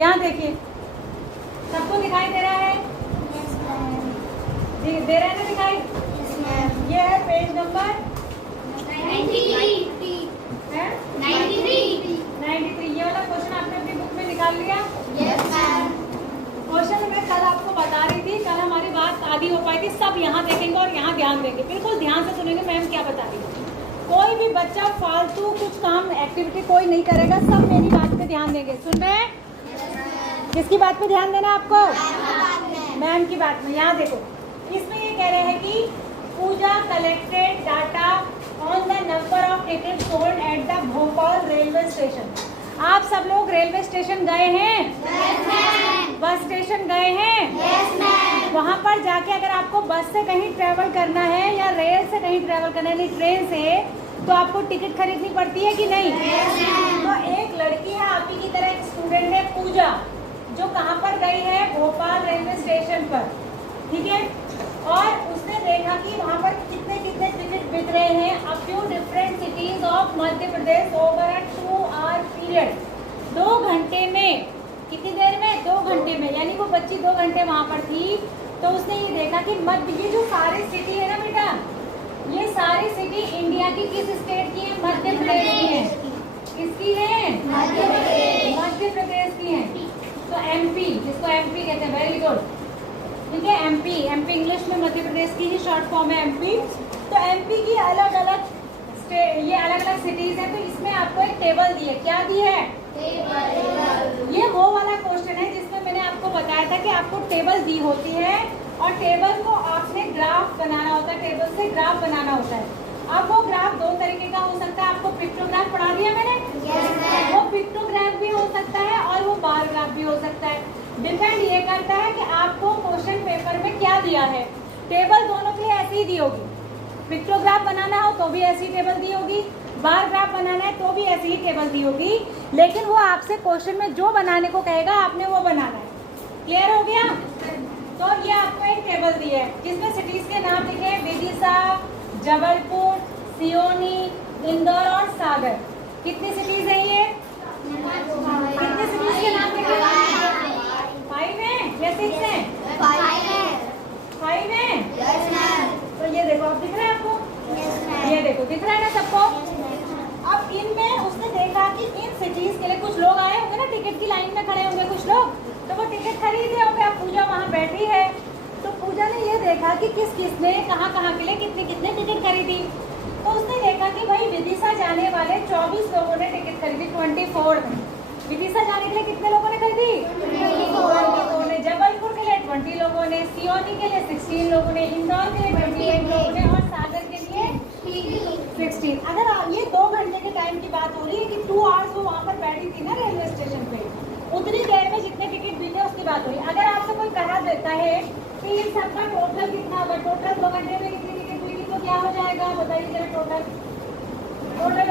यहाँ देखिए, सबको दिखाई दे रहा है? दे रहा है ना दिखाई? ये है पेज नंबर 93। ये वाला क्वेश्चन आपने अपनी बुक में निकाल लिया? क्वेश्चन मैं कल आपको बता रही थी, कल हमारी बात आधी हो पाई थी। सब यहाँ देखेंगे और यहाँ ध्यान देंगे, बिल्कुल ध्यान से सुनेंगे मैम क्या बता रही है। कोई भी बच्चा फालतू कुछ काम एक्टिविटी कोई नहीं करेगा, सब मेरी बात पे ध्यान देंगे। सुन रहे हैं? किसकी बात पे ध्यान देना आपको? मैम की बात में। यहाँ देखो, इसमें ये कह रहे हैं कि Puja collected data on the number of ticket sold at the Bhopal railway station. आप सब लोग रेलवे स्टेशन गए हैं? बस स्टेशन गए हैं? वहाँ पर जाके अगर आपको बस से कहीं ट्रेवल करना है या रेल से कहीं ट्रेवल करना है, ट्रेन से, तो आपको टिकट खरीदनी पड़ती है कि नहीं? तो एक लड़की है आपकी की तरह, एक स्टूडेंट है पूजा, जो कहाँ पर गई है? भोपाल रेलवे स्टेशन पर, ठीक है। और उसने देखा कि वहाँ पर कितने कितने टिकट बिक रहे हैं। A few different cities of Madhya Pradesh over a 2 our period. 2 घंटे में, कितनी देर में? 2 घंटे में, यानी वो बच्ची 2 घंटे वहाँ पर थी। तो उसने ये देखा कि ये जो सारी सिटी है ना बेटा, ये सारी सिटी इंडिया की किस स्टेट की है? मध्य प्रदेश की है। किसकी है? मध्य प्रदेश की है। तो एमपी, जिसको एमपी कहते हैं, वेरी गुड, ठीक है। एमपी इंग्लिश में मध्य प्रदेश की ही शॉर्ट फॉर्म है एमपी। तो एमपी की अलग अलग सिटीज हैं। तो इसमें आपको एक टेबल दी है। क्या दी है? टेबल। ये वो वाला क्वेश्चन है जिसमें मैंने आपको बताया था कि आपको टेबल दी होती है और टेबल को आपने ग्राफ बनाना होता है, टेबल से ग्राफ बनाना होता है। अब वो ग्राफ 2 तरीके का हो सकता है। आपको पिक्टोग्राफ पढ़ा दिया मैंने? वो पिक्टोग्राफ भी हो सकता है और वो बार ग्राफ भी हो सकता है। डिपेंड ये करता है कि आपको क्वेश्चन पेपर में क्या दिया है। टेबल दोनों के लिए ऐसी ही दी होगी। पिक्टोग्राफ बनाना हो तो भी ऐसी टेबल दी होगी, बार ग्राफ बनाना है तो भी ऐसी ही टेबल दी होगी। लेकिन वो आपसे क्वेश्चन में जो बनाने को कहेगा आपने वो बनाना है। क्लियर हो गया? तो ये आपको एक टेबल दी है जिसमें सिटीज के नाम लिखे हैं: विदिशा, जबलपुर, सियोनी, इंदौर और सागर। कितनी सिटीज है ये? कितने सिटीज के नाम लिखे हैं? 5 है या 6 है? 5 है। तो ये देखो, अब दिख रहा है आपको? ये देखो, दिख रहा है ना सबको? अब इनमें उसने देखा कि इन सिटीज के लिए कुछ लोग आए होंगे ना, टिकट की लाइन में खड़े होंगे कुछ लोग, तो वो टिकट खरीदे होंगे। अब पूजा वहाँ बैठी है, तो पूजा ने ये देखा कि किस किसने कहाँ कहाँ के लिए कितने कितने टिकट खरीदी। तो उसने देखा कि भाई विदिशा जाने वाले 24 लोगों ने टिकट खरीदी। 24 में विदिशा जाने के लिए कितने लोगों ने खरीदी? 24 लोगों ने। जबलपुर के लिए 20 लोगों ने, सियोनी के लिए 16 लोगों ने, इंदौर के लिए 28 लोगों ने और सागर के लिए 16। अगर ये 2 घंटे के टाइम की बात हो रही है कि 2 आवर्स वो वहाँ पर बैठी थी ना रेलवे स्टेशन पे, उतनी देर में जितने टिकट बिके उसकी बात हो रही है। अगर आपसे कोई कहा देता है कि इन सबका टोटल कितना होगा, टोटल 2 घंटे में कितनी टिकट बिकी, तो क्या हो जाएगा? बताइए जरा, टोटल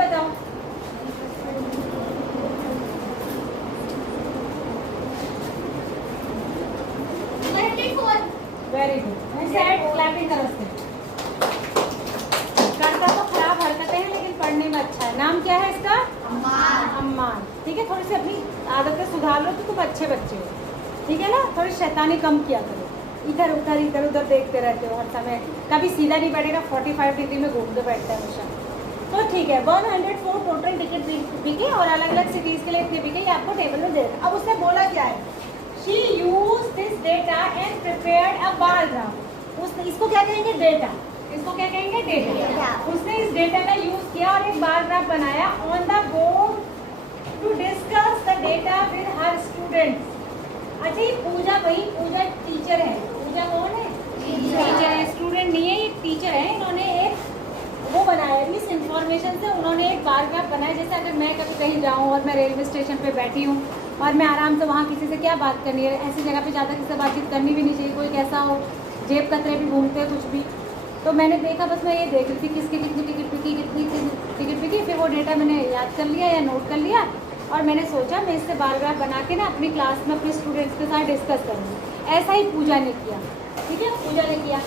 बताओ। Very good. क्लैपिंग करो उसके। करता तो खराब हरकतें हैं लेकिन पढ़ने में अच्छा है। नाम क्या है इसका? अम्मान। ठीक है, थोड़ी सी अपनी आदतें सुधार लो तो तुम अच्छे बच्चे हो, ठीक है ना। थोड़ी शैतानी कम किया करो, इधर उधर देखते रहते हो हर समय, कभी सीधा नहीं बैठेगा, 45 डिग्री में घूमते बैठता है हमेशा। तो ठीक है, 104 टोटल टिकट बिके और अलग अलग सिटीज के लिए इतने बिके, ये आपको टेबल में दे रखा। अब उसने बोला क्या है? She used this data and prepared a bar graph। उसने, इसको क्या कहेंगे? डेटा। इसको क्या कहेंगे? डेटा। उसने इस डेटा का यूज किया और एक बार ग्राफ बनाया on the board to discuss the data with her students. अच्छा, ये पूजा, भाई पूजा टीचर है। पूजा कौन है? टीचर है, स्टूडेंट नहीं है, ये टीचर है। इन्होंने एक वो बनाया, इस इंफॉर्मेशन से उन्होंने एक बार ग्राफ बनाया। जैसे अगर मैं कभी कहीं जाऊँ और मैं रेलवे स्टेशन पे बैठी हूँ और मैं आराम से वहाँ किसी से क्या बात करनी है, ऐसी जगह पे ज़्यादा किसी से बातचीत करनी भी नहीं चाहिए। कोई कैसा हो, जेब कतरे भी घूमते हैं कुछ भी। तो मैंने देखा, बस मैं ये देख रही थी किसकी कितनी टिकट बिकी, कितनी टिकट बिकी। फिर वो डेटा मैंने याद कर लिया या नोट कर लिया और मैंने सोचा मैं इससे बार ग्राफ बना के ना अपनी क्लास में अपने स्टूडेंट्स के साथ डिस्कस करूँगी। ऐसा ही पूजा ने किया, ठीक है, पूजा ने किया।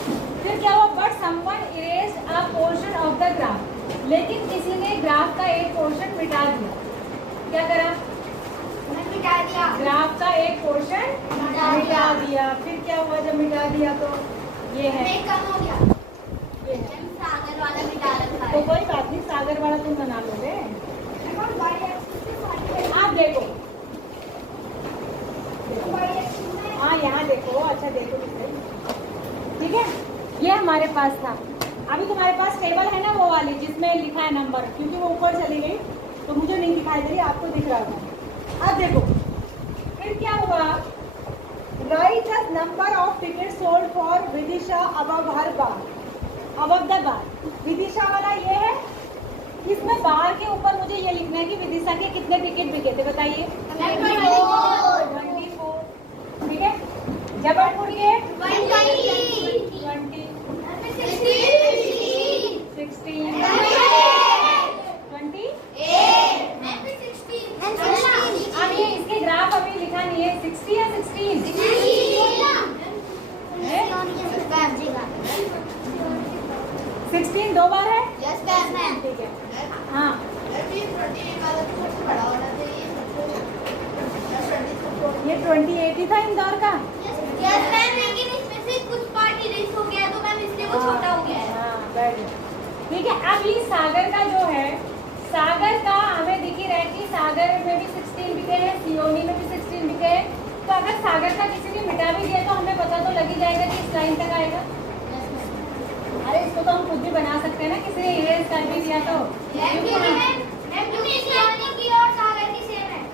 फिर क्या हुआ? But someone erased a portion of the graph. लेकिन किसी ने ग्राफ का एक पोर्शन मिटा दिया। क्या करा? मिटा दिया। ग्राफ का फिर क्या हुआ जब मिटा दिया तो ये है, कम हो गया। ये है। सागर वाला मिटा रखा तो है। कोई बात नहीं, सागर वाला तुम बना लोगे। आप देखो, हाँ यहाँ देखो, अच्छा देखो ठीक है। ये हमारे पास था। अभी तुम्हारे पास टेबल है ना वो वाली जिसमें लिखा है नंबर, क्योंकि वो ऊपर चली गई तो मुझे नहीं दिखाई दे रही, आपको दिख रहा होगा। अब देखो फिर क्या हुआ, right the number of ticket sold for Vidisha above her bar, above the bar. Vidisha वाला ये है, इसमें बार के ऊपर मुझे ये लिखना है कि विदिशा के कितने टिकट बिके थे, बताइए। 24, ठीक है। जबलपुर के 20, 16, 28। अब ये इसके ग्राफ अभी लिखा नहीं है, 60 या 16? 16 दो बार है, ठीक है। हाँ ये 28 ही था इंदौर का। ठीक है। अब ये सागर का जो है, सागर का हमें दिख ही रहा है कि सागर में भी 16 बिके हैं, सियोनी में भी 16 बिके हैं। तो अगर सागर का किसी ने मिटा भी दिया तो हमें पता तो लग ही जाएगा कि इस लाइन तक आएगा। अरे इसको तो हम खुद भी बना सकते हैं ना, किसी ने इरेज कर भी दिया तो।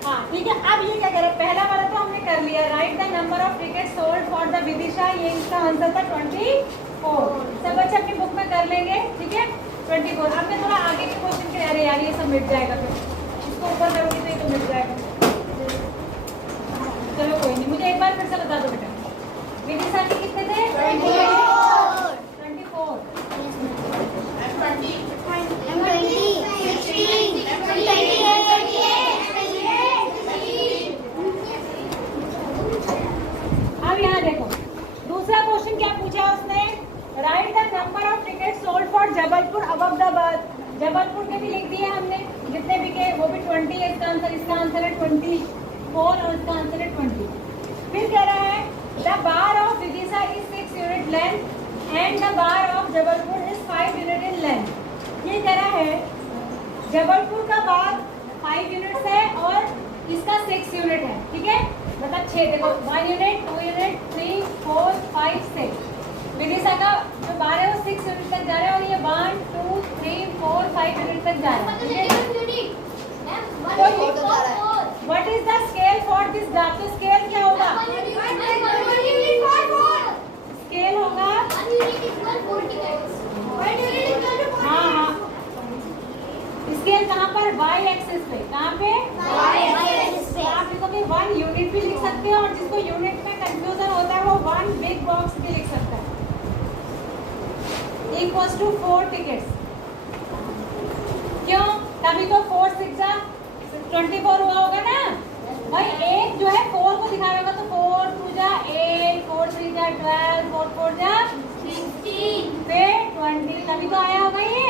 हाँ ठीक है। अब ये क्या करें, पहला वाला तो हमने कर लिया, right the number of ticket sold for the Vidisha, ये इसका आंसर था 24। सब बच्चे अपनी बुक में कर लेंगे, ठीक है। 24। अब मैं थोड़ा आगे के क्वेश्चन के, अरे यार ये सब मिट जाएगा, फिर इसको ऊपर करूँगी तो ये तो मिट जाएगा। चलो कोई नहीं, मुझे एक बार फिर से बता दो बेटा, विदिशा के कितने थे? 24। अब यहाँ देखो दूसरा क्वेश्चन क्या पूछा उसने, right the number of ticket sold for Jabalpur above the bar. Jabalpur के भी लिख दिए हमने, जितने बिके वो भी 20 है। इसका आंसर है 24 और इसका आंसर है 20। फिर कह रहा है the bar of Vidisha is 6 unit length and the bar of Jabalpur is 5 unit in length. ये कह रहा है जबलपुर का बार 5 यूनिट्स है और इसका 6 यूनिट है, ठीक है। मतलब 6, देखो 1 यूनिट, 2 यूनिट, 3, 4, 5, 6। विदिशा का जो बार है वो 6 यूनिट तक जा रहा है और ये 1, 2, 3, 4, 5 यूनिट तक जा रहा है। What is the scale for this graph? तो स्केल क्या होगा? स्केल होगा, हाँ हाँ, स्केल कहाँ पर? y एक्सिस पे। कहाँ पे? y एक्सिस पे। आप लिखोगे 1 यूनिट भी लिख सकते हैं और जिसको यूनिट में कंफ्यूजन होता है वो 1 बिग बॉक्स भी लिख सकता है। Equals to 4 tickets. क्यों? तभी तो 4 6 24 हुआ होगा ना भाई। एक जो है 4 को दिखा रहा होगा तो 4 2 जा 8, 4 3 जा 12, 4 4 जा 16, फिर 20, तभी तो आया होगा ये।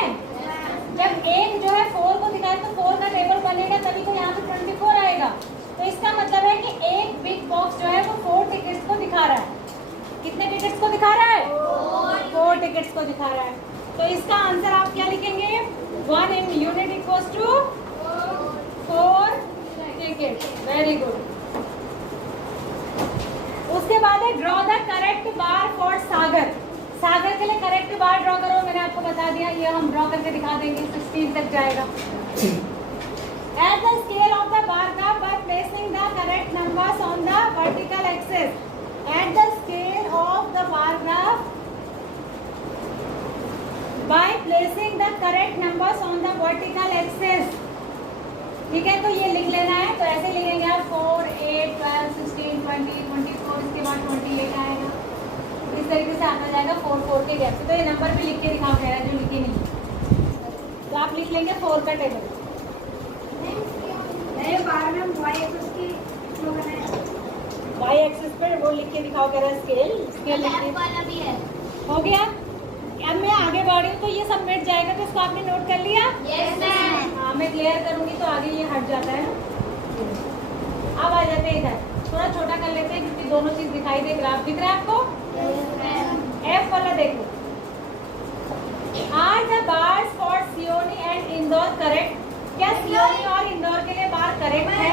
जब एक जो है 4 को दिखाए तो 4 का टेबल बनेगा, तभी तो यहाँ पे 24 आएगा। तो इसका मतलब है कि एक बिग बॉक्स जो है वो 4 टिकट्स को दिखा रहा है। कितने टिकट्स को दिखा रहा है? 4 टिकट्स को दिखा रहा है। तो इसका आंसर आप क्या लिखेंगे? 1 in unit equals to 4 ticket. Very good. उसके बाद है draw the correct bar for Sagar. Sagar के लिए करेक्ट बार ड्रॉ करो, मैंने आपको बता दिया, ये हम ड्रॉ करके दिखा देंगे। 16 तक जाएगा। At the scale of the bar graph by placing the correct numbers on the vertical axis. At the scale of the bar graph by placing the correct numbers on the vertical axis. ठीक है, तो ये लिख लेना है। तो ऐसे लिखेंगे आप 4, 8, 12, 16, 20, 24, इसके बाद 28 आएगा। इस तरीके से आता जाएगा 4 4 के गैप से। तो ये नंबर भी लिख के दिखाओ, कह रहा है जो लिखे नहीं। तो आप लिख लेंगे 4 का टेबल। y एक्सिस पर वो लिख के दिखाओ, कह रहा है स्केल। स्केल हो गया। अब मैं आगे बढ़ रही हूँ तो ये सब मिट जाएगा। तो इसको आपने नोट कर लिया? Yes ma'am. हाँ, मैं क्लियर करूँगी तो आगे ये हट जाता है ना। अब आ जाते हैं इधर, थोड़ा छोटा कर लेते हैं क्योंकि दोनों चीज दिखाई दे, ग्राफ दिख रहा है आपको? एफ वाला देखो, are the bars for Seoni and Indore correct? क्या सियोनी और इंदौर के लिए बार करेक्ट है?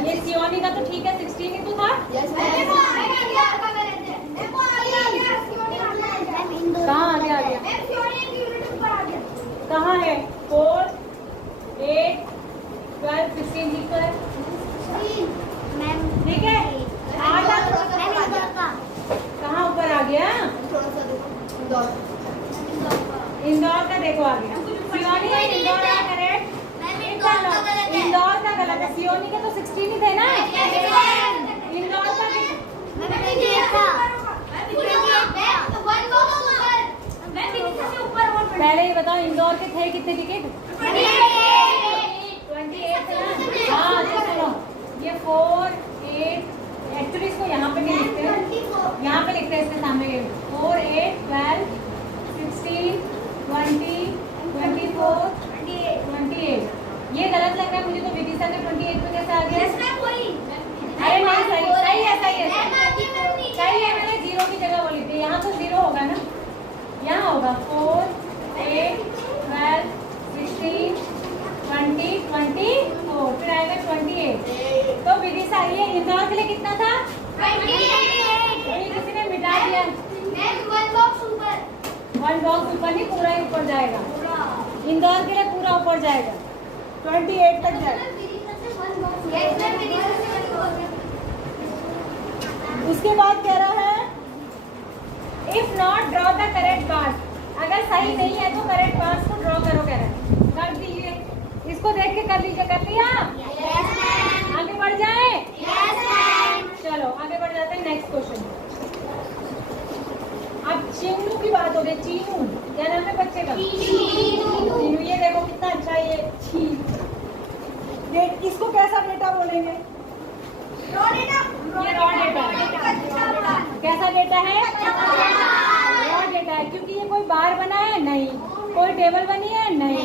ये सियोनी का तो ठीक है, 16 ही तो था। कहाँ आ गया? कहाँ है? 4, 8, 12, 16 ठीक तो है, ठीक है। कहाँ ऊपर आ गया? इंदौर का देखो आ गया, सियोनी और इंदौर का करेक्ट? इंदौर का गलत है, सियोनी के तो 16 ही थे ना। इंदौर का पहले ही बताओ, इंदौर के थे कितने टिकट? 28 थे ना। हाँ तो सुनो, ये 4, 8, एक्चुअली इसको यहाँ पे नहीं लिखते हैं, यहाँ पे लिखते हैं इसके सामने 4, 8, 12, 16, 20, 24, 28। ये गलत लग रहा है मुझे तो, विदिशा के 28 पे कैसे आ गया? अरे नहीं, सही है सही है, मैंने 0 की जगह बोली थी, यहाँ तो 0 होगा ना, यहाँ होगा 4, 8, 12, 16, 20, 24, फिर आएगा 28। तो विदिशा ये इंदौर के लिए कितना था? 28। ये किसी ने मिटा दिया। 1 बॉक्स ऊपर नहीं, पूरा ही ऊपर जाएगा, इंदौर के लिए पूरा ऊपर जाएगा, 28 तक जाएगा। उसके बाद कह रहा है if not draw the correct bars, अगर सही नहीं है तो करेक्ट बार्स को ड्रॉ करो, कह रहा है। कर दीजिए, इसको देख के कर लीजिए। कर लिया? आगे बढ़ जाए? चलो आगे बढ़ जाते हैं, नेक्स्ट क्वेश्चन। अब चीनू की बात हो गई, चीनू क्या नाम है बच्चे का? चीनू। ये देखो कितना अच्छा है ये इसको कैसा डेटा बोलेंगे? ये रॉ डेटा है। कैसा डेटा है? रॉ डेटा है, क्योंकि ये कोई बार बना है नहीं, कोई टेबल बनी है नहीं,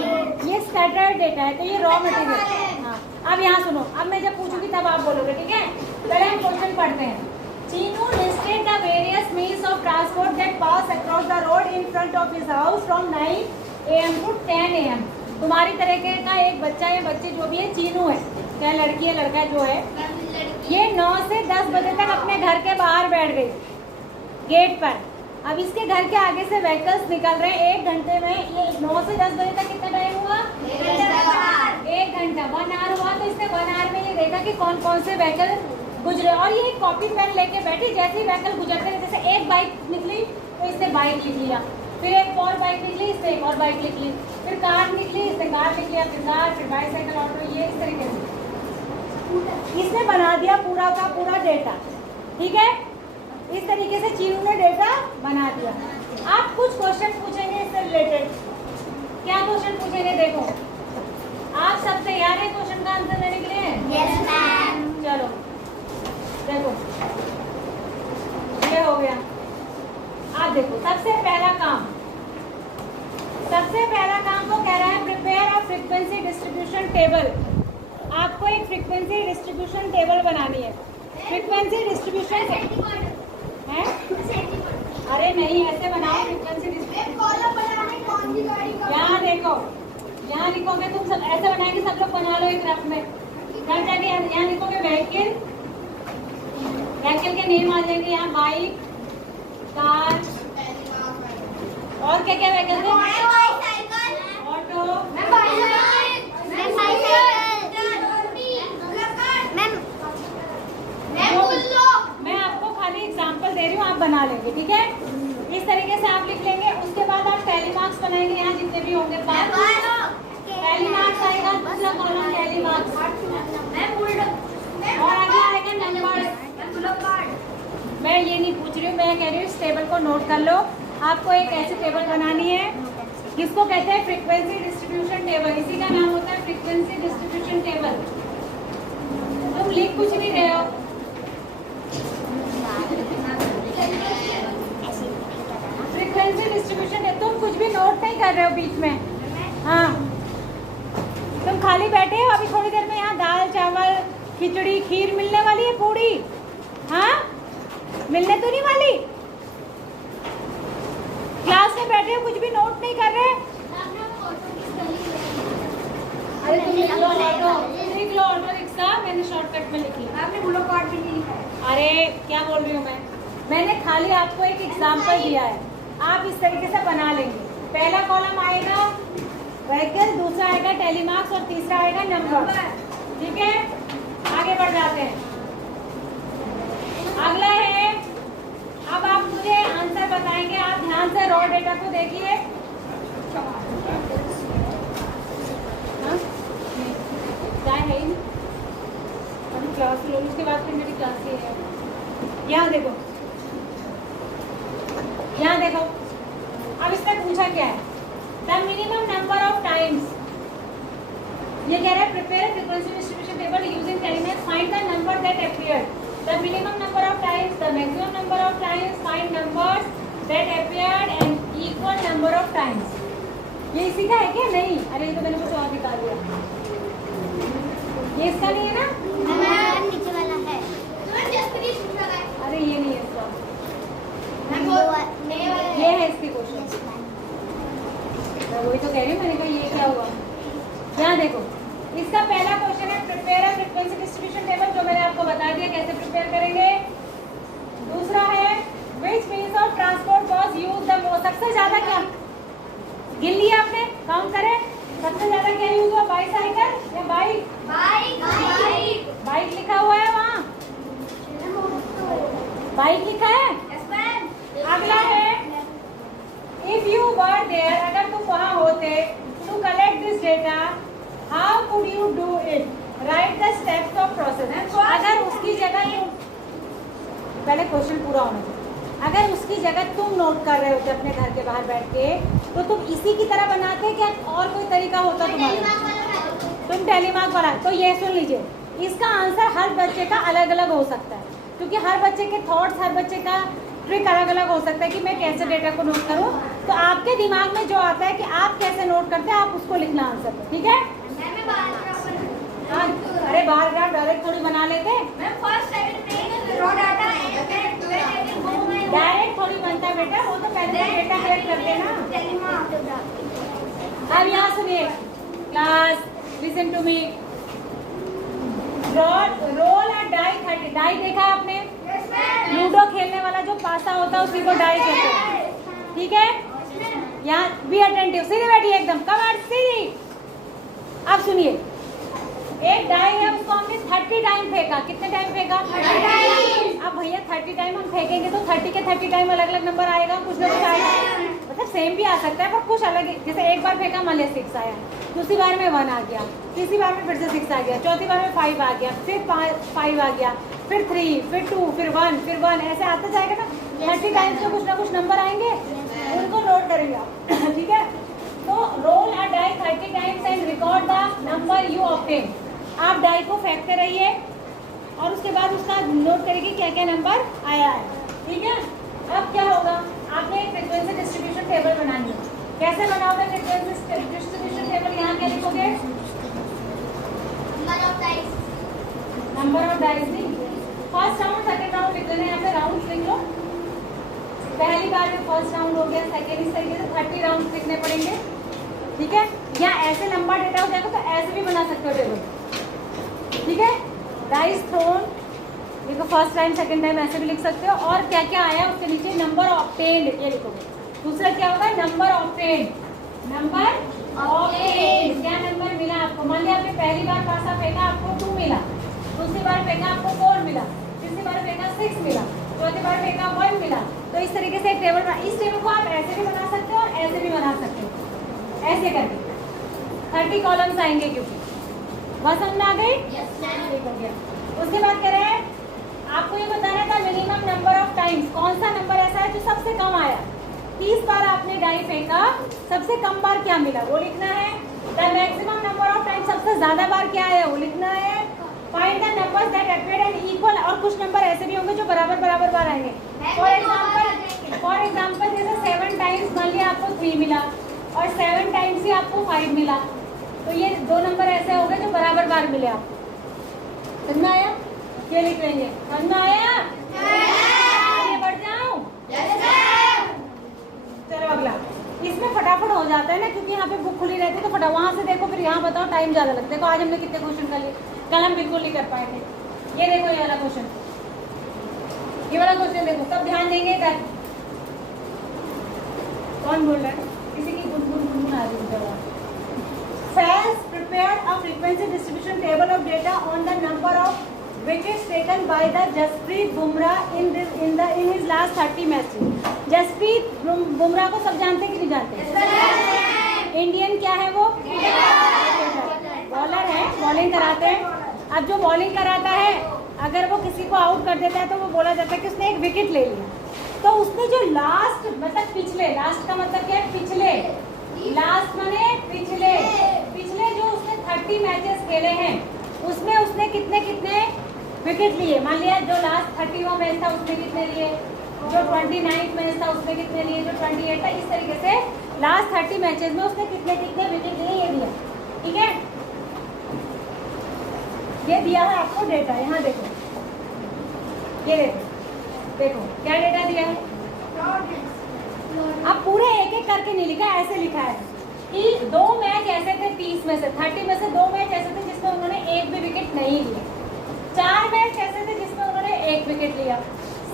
ये स्कैटर्ड डेटा है, तो ये रॉ मटेरियल है। हाँ, अब यहाँ सुनो, अब मैं जब पूछूंगी तब आप बोलोगे, ठीक है? पहले हम क्वेश्चन पढ़ते हैं। Chinu listed the various means of transport that pass across the road in front of his house from 9 AM to 10 AM। तुम्हारी तरह का एक बच्चा या बच्ची जो भी है, चीनू है, चाहे लड़की है लड़का जो है, ये 9 से 10 बजे तक अपने घर के बाहर बैठ गई गेट पर। अब इसके घर के आगे से व्हीकल्स निकल रहे हैं 1 घंटे में। ये 9 से 10 बजे तक कितना टाइम हुआ? 1 घंटा, 1 आवर हुआ। तो इसने 1 आवर में ये देखा कि कौन कौन से व्हीकल गुजरे, और ये कॉपी पेन लेके बैठी, जैसे ही व्हीकल गुजरते हैं, जैसे एक बाइक निकली तो इसने बाइक लिख लिया, फिर एक और बाइक निकली इसने एक और बाइक लिख ली, फिर कार निकली इसने कार लिख लिया, फिर कार, फिर बाईसाइकिल, ऑटो, ये इस तरीके से इसने बना दिया पूरा का पूरा डेटा। ठीक है, इस तरीके से चीनू ने डेटा बना दिया। आप कुछ क्वेश्चन पूछेंगे इससे रिलेटेड। क्या क्वेश्चन पूछेंगे? देखो, आप सब तैयार है क्वेश्चन का आंसर देने के लिए? Yes ma'am. चलो देखो, ये हो गया। आप देखो, सबसे पहला काम तो कह रहा है prepare a frequency distribution table. आपको एक फ्रीक्वेंसी डिस्ट्रीब्यूशन टेबल बनानी है। फ्रीक्वेंसी डिस्ट्रीब्यूशन है? अरे नहीं, ऐसे बनाओ फ्रीक्वेंसी डिस्ट्रीब्यूशन। यहाँ देखो, यहाँ लिखोगे तुम सब, ऐसे बनाएंगे सब लोग, बना लो एक रफ में। घर जाके यहाँ लिखोगे व्हीकल के नेम आ जाएंगे, यहाँ बाइक, कार, और क्या क्या व्हीकल थे? ऑटो, मैं आपको खाली एग्जांपल दे रही हूँ, आप बना लेंगे। ठीक है, इस तरीके से आप लिख लेंगे। उसके बाद आप टैली मार्क्स बनाएंगे, यहाँ जितने भी होंगे टैली मार्क्स आएगा, दूसरा कॉलम टैली मार्क्स, और आगे आएगा नंबर। मैं ये नहीं पूछ रही हूँ, मैं कह रही हूँ इस टेबल को नोट कर लो। आपको एक ऐसी टेबल बनानी है जिसको कहते हैं फ्रीक्वेंसी डिस्ट्रीब्यूशन टेबल। इसी का नाम होता है फ्रीक्वेंसी डिस्ट्रीब्यूशन टेबल। तुम लिख कुछ नहीं रहे हो, फ्रीक्वेंसी डिस्ट्रीब्यूशन है, तुम कुछ भी नोट नहीं कर रहे हो बीच में। हाँ, तुम खाली बैठे हो। अभी थोड़ी देर में यहाँ दाल खिचड़ी खीर मिलने वाली है, पूड़ी, हाँ मिलने तो नहीं वाली। क्लास में बैठे हो, कुछ भी नोट नहीं कर रहे। अरे तुम लिख लो ऑटो रिक्शा, मैंने शॉर्टकट में लिख लिया। आपने ब्लू कार्ड भी नहीं लिखा है। अरे क्या बोल रही हूँ मैंने खाली आपको एक एग्जाम्पल दिया है, आप इस तरीके से बना लेंगे। पहला कॉलम आएगा व्हीकल, दूसरा आएगा टेलीमार्क्स और तीसरा आएगा नंबर। ठीक है, आगे बढ़ जाते हैं। अगला है, अब आप मुझे आंसर बताएंगे, आप ध्यान से रॉ डेटा को देखिए। हाँ? चाय है ही नहीं, अभी क्लास लो, उसके बाद फिर मेरी क्लास ही है। यहाँ देखो, यहाँ देखो, अब इसमें पूछा क्या है, the minimum number of times. ये कह रहा है prepare frequency distribution table using tally marks, find the number that appeared, the minimum number of times, the maximum number of times, find numbers that appeared and equal number of times. ये इसी का है क्या? नहीं, अरे ये तो मैंने कुछ और निकाल दिया। ये इसका नहीं है ना? नीचे वाला है। अरे ये नहीं है इसका, ये है इसकी क्वेश्चन। मैं वही तो कह रही हूँ, मैंने कहा ये क्या हुआ। यहाँ देखो, इसका पहला क्वेश्चन है prepare a frequency distribution table, जो मैंने आपको बता दिया कैसे प्रिपेयर करेंगे। दूसरा है which means of transport was used the most. सबसे ज्यादा क्या गिन लिया आपने, काउंट करें, सबसे ज्यादा क्या यूज हुआ, बाइसाइकिल या बाइक? बाइक लिखा हुआ है वहाँ, बाइक लिखा है। अगला है इफ यू वर देयर, अगर तुम वहाँ होते to collect this data how could you do it, write the steps of process. अगर उसकी जगह तुम, पहले क्वेश्चन पूरा होना चाहिए, अगर उसकी जगह तुम नोट कर रहे होते अपने घर के बाहर बैठ के, तो तुम इसी की तरह बनाते क्या और कोई तरीका होता तुम्हारा? तुम टेलीमार्क बना। तो ये सुन लीजिए, इसका आंसर हर बच्चे का अलग अलग हो सकता है, क्योंकि हर बच्चे के थॉट्स, हर बच्चे का ट्रिक अलग अलग हो सकता है कि मैं कैसे डेटा को नोट करूं। तो आपके दिमाग में जो आता है कि आप कैसे नोट करते हैं, आप उसको लिखना आंसर में, ठीक है? हाँ, अरे बार ग्राफ डायरेक्ट थोड़ी बना लेते, डायरेक्ट थोड़ी बनता है बेटा, वो तो पहले डेटा कलेक्ट करते हैं ना। अब यहाँ सुनिए class, listen to me. Roll a die 30। Die देखा है आपने? लूडो खेलने वाला जो पासा होता है उसी को डाई कहते हैं, ठीक है? यहाँ बी अटेंटिव, सीधी बैठिए एकदम, कमर सीधी। अब सुनिए, एक डाई है, उसको हमने 30 टाइम फेंका। कितने टाइम फेंका? 30 टाइम। अब भैया 30 टाइम हम फेंकेंगे तो 30 के 30 टाइम अलग अलग नंबर आएगा, कुछ ना कुछ आएगा, मतलब सेम भी आ सकता है पर कुछ अलग। जैसे एक बार फेंका, मान लिया 6 आया, दूसरी बार में 1 आ गया, तीसरी बार में फिर से 6 आ गया, चौथी बार में 5 आ गया, फिर 5 आ गया, फिर 3, फिर 2, फिर 1, फिर 1, ऐसे आता जाएगा ना। 30 टाइम्स में कुछ ना कुछ नंबर आएंगे, उनको नोट करेंगे आप, ठीक है? तो roll a die 30 times and record the number you obtain. आप डाई को फेंकते रहिए और उसके बाद उसका नोट करेंगे क्या क्या नंबर आया है, ठीक है? अब क्या होगा, आपने एक फ्रीक्वेंसी डिस्ट्रीब्यूशन टेबल बनानी है। कैसे बनाओगे फ्रीक्वेंसी डिस्ट्रीब्यूशन टेबल? यहाँ क्या लिखोगे? नंबर ऑफ डाइस नहीं, फर्स्ट राउंड सेकंड राउंड लिख लेना। यहाँ पे राउंड लिख लो, पहली बार में फर्स्ट राउंड हो गया, सेकंड, इस तरीके से 30 राउंड लिखने पड़ेंगे, ठीक है? या ऐसे लंबा डेटा हो जाएगा तो ऐसे भी बना सकते हो टेबल, ठीक है? डाइस थ्रोन देखो, फर्स्ट टाइम सेकंड टाइम ऐसे भी लिख सकते हो। और क्या क्या आया उसके नीचे नंबर ऑब्टेन्ड ये लिखोगे। दूसरा क्या होगा? नंबर ऑब्टेन्ड, नंबर ऑब्टेन्ड, क्या नंबर मिला आपको। मान लिया आपने पहली बार पासा फेंका, आपको 2 मिला, दूसरी बार फेंका आपको 4 मिला, तीसरी बार फेंका 6 मिला, चौथी बार फेंका 1 मिला। तो इस तरीके से एक टेबल बना। इस टेबल को आप ऐसे भी बना सकते हो और ऐसे भी बना सकते हो, ऐसे करके 30 कॉलम्स आएंगे, क्योंकि वह समझ आ गई। ठीक हो गया। उसके बाद कह रहे हैं आपको ये बताना था मिनिमम नंबर ऑफ टाइम्स, कौन सा नंबर ऐसा है जो सबसे कम आया। 30 बार आपने डाई फेंका, सबसे कम बार क्या मिला वो लिखना है। The maximum number of times, सबसे ज्यादा बार क्या आया वो लिखना है। Find the numbers that appeared and equal, और कुछ नंबर ऐसे भी होंगे जो बराबर बराबर बार आएंगे। फॉर एग्जाम्पल जैसे 7 टाइम्स मान लिया आपको 3 मिला और 7 टाइम्स ही आपको 5 मिला, तो ये 2 नंबर ऐसे हो गए जो बराबर बार मिले आपको। समझ में आया? ये लिख लेंगे, समझ में आया? आगे बढ़ जाऊं? चलो अगला। इसमें फटाफट हो जाता है ना, क्योंकि यहाँ पे बुक खुली रहती है, तो फटा वहाँ से देखो फिर यहाँ बताओ, टाइम ज़्यादा लगता है। देखो आज हमने कितने क्वेश्चन कर लिए, कल हम बिल्कुल नहीं कर पाए थे। ये देखो ये वाला क्वेश्चन, ये वाला क्वेश्चन देखो, सब ध्यान देंगे इधर। कौन बोल रहा है? किसी की गुनगुन आ रही है। Fels prepared a frequency distribution table of data on the number of wickets taken by the Jasprit Bumrah in his last 30 matches. Jasprit Bumrah को सब जानते कि नहीं जानते? इंडियन क्या है वो? बॉलर है, बॉलिंग कराते हैं। अब जो बॉलिंग कराता है, अगर वो किसी को आउट कर देता है तो वो बोला जाता है कि उसने एक विकेट ले लिया। तो उसने जो लास्ट मतलब पिछले, लास्ट का मतलब क्या है? पिछले, लास्ट माने पिछले, पिछले जो उसने 30 मैचेस खेले हैं उसमें उसने कितने कितने विकेट लिए। मान लिया जो लास्ट 30वां मैच था उसने कितने लिए, जो 29 मैच था उसने कितने लिए, जो 28 था, इस तरीके से लास्ट 30 मैचेस में उसने कितने कितने विकेट लिए ये दिया। ठीक है, ये दिया है आपको डेटा। यहाँ देखो, ये देखो, देखो क्या डेटा दिया है। अब पूरे एक एक करके नहीं लिखा, ऐसे लिखा है कि 2 मैच ऐसे थे 30 में से, 30 में से 2 मैच ऐसे थे जिसमें उन्होंने एक भी विकेट नहीं लिया। 4 मैच ऐसे थे जिसमें उन्होंने 1 विकेट लिया।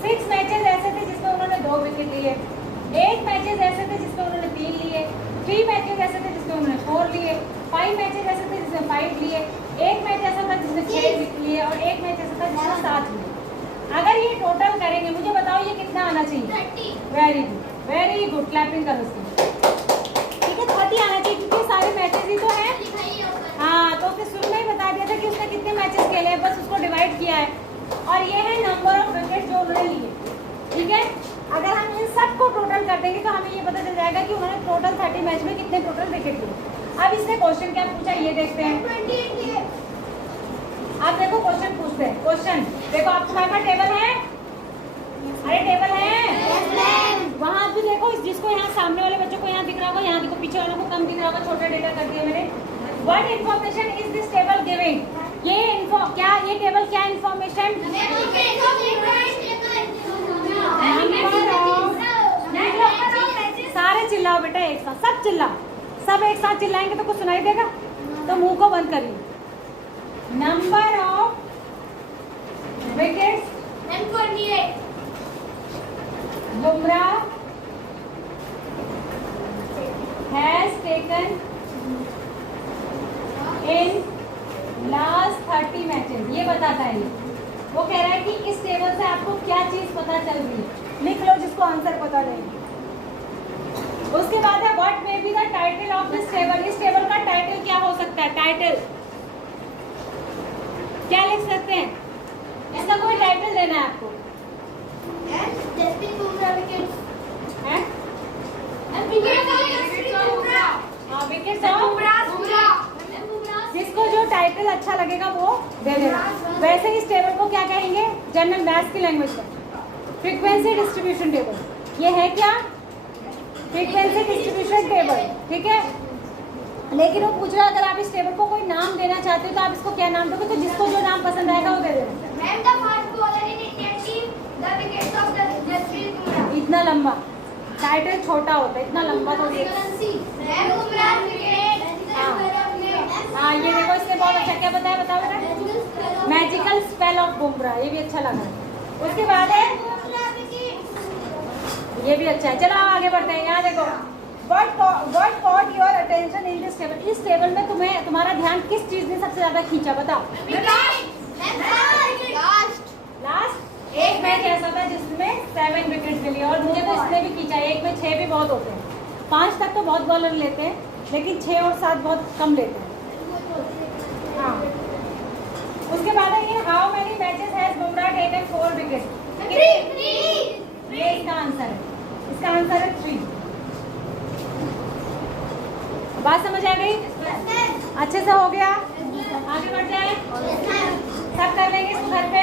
6 मैचेस ऐसे थे जिसमें उन्होंने 2 विकेट लिए। 8 मैचेस ऐसे थे जिसमें उन्होंने 3 लिए। 3 मैचेस ऐसे थे जिसमें उन्होंने 4 लिए। 5 मैचेस ऐसे थे जिसमें 5 लिए। 1 मैच ऐसा था जिसमें 6 लिए और 1 मैच ऐसा था जिसमें 7 लिए। अगर ये टोटल करेंगे, मुझे बताओ ये कितना आना चाहिए? 30। Very good, very good, clapping करो उसकी। ठीक है, 30 आना चाहिए क्योंकि सारे मैचेस ही तो हैं। हाँ, तो उसने शुरू में ही बता दिया था कि उसने कितने मैचेस खेले हैं, बस उसको डिवाइड किया है। और ये है नंबर ऑफ विकेट जो उन्होंने लिए। ठीक है, अगर हम इन सबको टोटल कर देंगे तो हमें ये पता चल जाएगा कि उन्होंने टोटल 30 मैच में कितने टोटल विकेट लिए। अब इसने क्वेश्चन क्या पूछा ये देखते हैं। 28 लिए। आप देखो क्वेश्चन पूछते हैं। क्वेश्चन देखो, आप तुम्हारे पास टेबल है? अरे टेबल है? वहाँ भी देखो, जिसको यहाँ सामने वाले बच्चों को यहाँ दिख रहा होगा, यहाँ देखो पीछे वालों को कम दिख रहा होगा, छोटा डेटा कर दिया मैंने। What information is this table giving? क्या ये टेबल क्या इन्फॉर्मेशन? सारे चिल्लाओ बेटा एक साथ, सब चिल्लाओ, सब एक साथ चिल्लाएंगे तो कुछ सुनाई देगा, तो मुंह को बंद करिए। Number of wickets Bumrah has taken in last 30 matches, ये बताता है। वो कह रहा है कि इस टेबल से आपको क्या चीज पता चल रही है, लिख लो जिसको आंसर पता नहीं। उसके बाद है what may be the title of this table. इस टेबल का टाइटल क्या हो सकता है? टाइटल क्या लिख सकते हैं? इसका कोई टाइटल देना है आपको। जिसको जो टाइटल अच्छा लगेगा वो दे देना। वैसे इस टेबल को क्या कहेंगे जनरल मैथ्स की लैंग्वेज में? Frequency distribution table. ये है क्या? Frequency distribution table. ठीक है, लेकिन वो पूछ रहा है अगर आप इस टेबल को कोई नाम देना चाहते हो तो आप इसको क्या नाम दोगे? तो जिसको जो नाम पसंद आएगा वो दे देना। इतना लंबा टाइटल छोटा होता है, इतना लंबा तो हाँ ये देखो, इसने बहुत अच्छा क्या बताया, बताओ बेटा। मैजिकल स्पेल ऑफ बुमराह, ये भी अच्छा लगा। उसके बाद है ये भी अच्छा है। चलो आगे बढ़ते हैं। यहाँ देखो, what caught your attention in this table? इस टेबल में तुम्हारा ध्यान किस चीज ने सबसे ज्यादा खींचा, बताओ। लास्ट एक मैच ऐसा था जिसमें 7 विकेट लिए और मुझे तो इसने भी खींचा। एक में 6 भी बहुत होते हैं, 5 तक तो बहुत बॉलर लेते हैं, लेकिन 6 और 7 बहुत कम लेते हैं। हाँ, उसके बाद है how many matches has Bumrah taken 4 wicket? ये इसका आंसर है। इसका आंसर है 3। बात समझ आ गई? अच्छे से हो गया? आगे बढ़ जाए, सब कर लेंगे इसको घर पे।